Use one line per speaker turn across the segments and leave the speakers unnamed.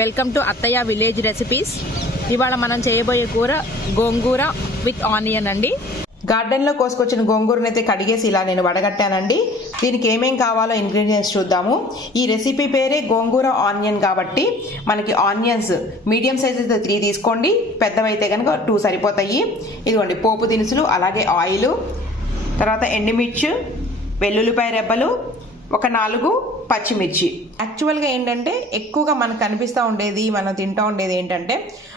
Welcome to Attayya village recipes ఇవాళ మనం చేయబోయే కూర గోంగూర విత్ ఆనియన్ అండి.
గార్డెన్లో కోసుకొచ్చిన గోంగూరను అయితే కడిగేసి ఇలా నేను వడగట్టానండి. దీనికి ఏమేం కావాలో ఇంగ్రీడియంట్స్ చూద్దాము. ఈ రెసిపీ పేరే గోంగూర ఆనియన్ కాబట్టి మనకి ఆనియన్స్ మీడియం సైజ్ అయితే త్రీ తీసుకోండి. పెద్దవైతే కనుక టూ సరిపోతాయి. ఇదిగోండి పోపు దినుసులు అలాగే ఆయిల్ తర్వాత ఎండుమిర్చి వెల్లుల్లిపాయ రెబ్బలు ఒక నాలుగు పచ్చిమిర్చి. యాక్చువల్గా ఏంటంటే ఎక్కువగా మనకు కనిపిస్తూ ఉండేది మనం తింటూ ఉండేది ఏంటంటే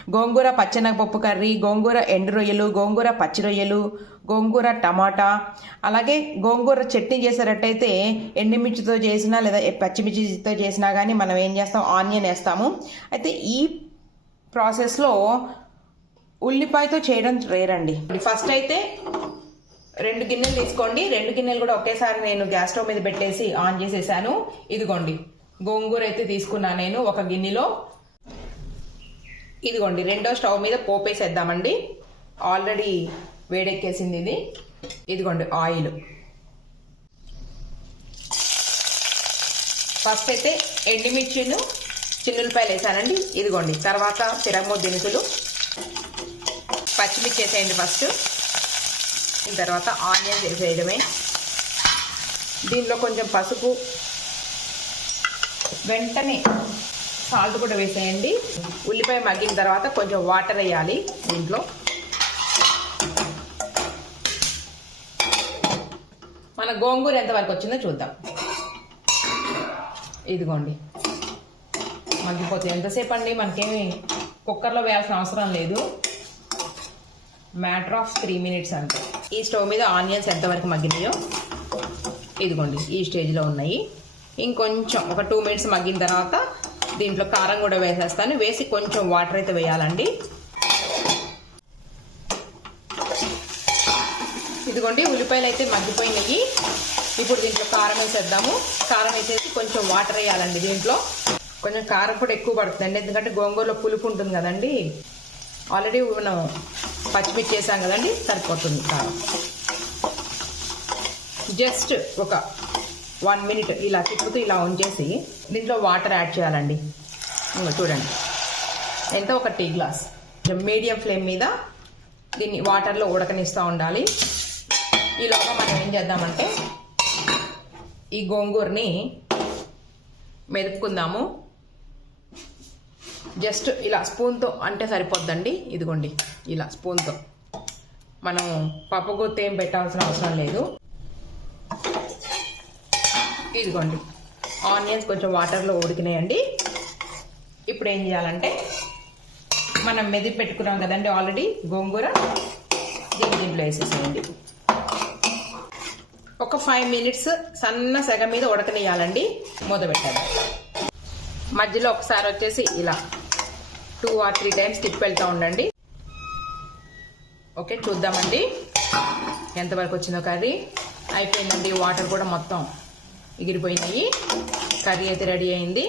గోంగూర పచ్చెనగపప్పు కర్రీ గోంగూర ఎండు రొయ్యలు గోంగూర పచ్చి రొయ్యలు గోంగూర టమాటా అలాగే గోంగూర చట్నీ చేసేటట్టయితే ఎండుమిర్చితో చేసినా లేదా పచ్చిమిర్చితో చేసినా కానీ మనం ఏం చేస్తాం ఆనియన్ వేస్తాము. అయితే ఈ ప్రాసెస్లో ఉల్లిపాయతో చేయడం రేరండి. ఫస్ట్ అయితే రెండు గిన్నెలు తీసుకోండి. రెండు గిన్నెలు కూడా ఒకేసారి నేను గ్యాస్ స్టవ్ మీద పెట్టేసి ఆన్ చేసేసాను. ఇదిగోండి గోంగూర అయితే తీసుకున్నా నేను ఒక గిన్నెలో. ఇదిగోండి రెండో స్టవ్ మీద పోపేసేద్దామండి. ఆల్రెడీ వేడెక్కేసింది ఇది. ఇదిగోండి ఆయిల్. ఫస్ట్ అయితే ఎండిమిర్చిను చిన్నులపాయలు వేసానండి. ఇదిగోండి తర్వాత తిరగమో దినుసులు పచ్చిమిర్చి వేసేయండి ఫస్ట్. దీని తర్వాత ఆనియన్ వేసేయడమే దీనిలో కొంచెం పసుపు వెంటనే సాల్ట్ కూడా వేసేయండి. ఉల్లిపాయ మగ్గిన తర్వాత కొంచెం వాటర్ వేయాలి దీంట్లో. మన గోంగూర ఎంతవరకు వచ్చిందో చూద్దాం. ఇదిగోండి. మగ్గిపోతే ఎంతసేపు అండి? మనకేమి కుక్కర్లో వేయాల్సిన అవసరం లేదు. మ్యాటర్ ఆఫ్ త్రీ మినిట్స్ అంటే ఈ స్టవ్ మీద ఆనియన్స్ ఎంతవరకు మగ్గినాయో ఇదిగోండి ఈ స్టేజ్లో ఉన్నాయి. ఇంకొంచెం ఒక టూ మినిట్స్ మగ్గిన తర్వాత దీంట్లో కారం కూడా వేసేస్తాను. వేసి కొంచెం వాటర్ అయితే వేయాలండి. ఇదిగోండి ఉల్లిపాయలు అయితే మగ్గిపోయినాయి. ఇప్పుడు దీంట్లో కారం వేసేద్దాము. కారం వేసేసి కొంచెం వాటర్ వేయాలండి దీంట్లో. కొంచెం కారం కూడా ఎక్కువ పడుతుందండి ఎందుకంటే గోంగూరలో పులుపు ఉంటుంది కదండి. ఆల్రెడీ మనం పచ్చిమిర్చి వేసాం కదండి సరిపోతుంది. కారం జస్ట్ ఒక వన్ మినిట్ ఇలా తిప్పుతూ ఇలా ఉంచేసి దీంట్లో వాటర్ యాడ్ చేయాలండి. చూడండి. ఎంత? ఒక టీ గ్లాస్. మీడియం ఫ్లేమ్ మీద దీన్ని వాటర్లో ఉడకనిస్తూ ఉండాలి. ఈలోగా మనం ఏం చేద్దామంటే ఈ గోంగూరని మెదుపుకుందాము. జస్ట్ ఇలా స్పూన్తో అంటే సరిపోద్దండి. ఇదిగోండి ఇలా స్పూన్తో. మనం పప్పుగొత్త ఏం పెట్టాల్సిన అవసరం లేదు. ఇదిగోండి ఆనియన్స్ కొంచెం వాటర్లో ఉడికినాయండి. ఇప్పుడు ఏం చేయాలంటే మనం మెది పెట్టుకున్నాం కదండి ఆల్రెడీ గోంగూర దీని దీంట్లో వేసేసేయండి. ఒక ఫైవ్ మినిట్స్ సన్న సెగ మీద ఉడకనియాలండి మూత పెట్టాలి. మధ్యలో ఒకసారి వచ్చేసి ఇలా టూ ఆర్ త్రీ టైమ్స్ తిప్పెళ్తూ ఉండండి. ఓకే చూద్దామండి. ఎంతవరకు వచ్చిందో కర్రీ. అయిపోయిందండి వాటర్ కూడా మొత్తం ఎగిరిపోయినాయి కర్రీ అయితే రెడీ అయింది.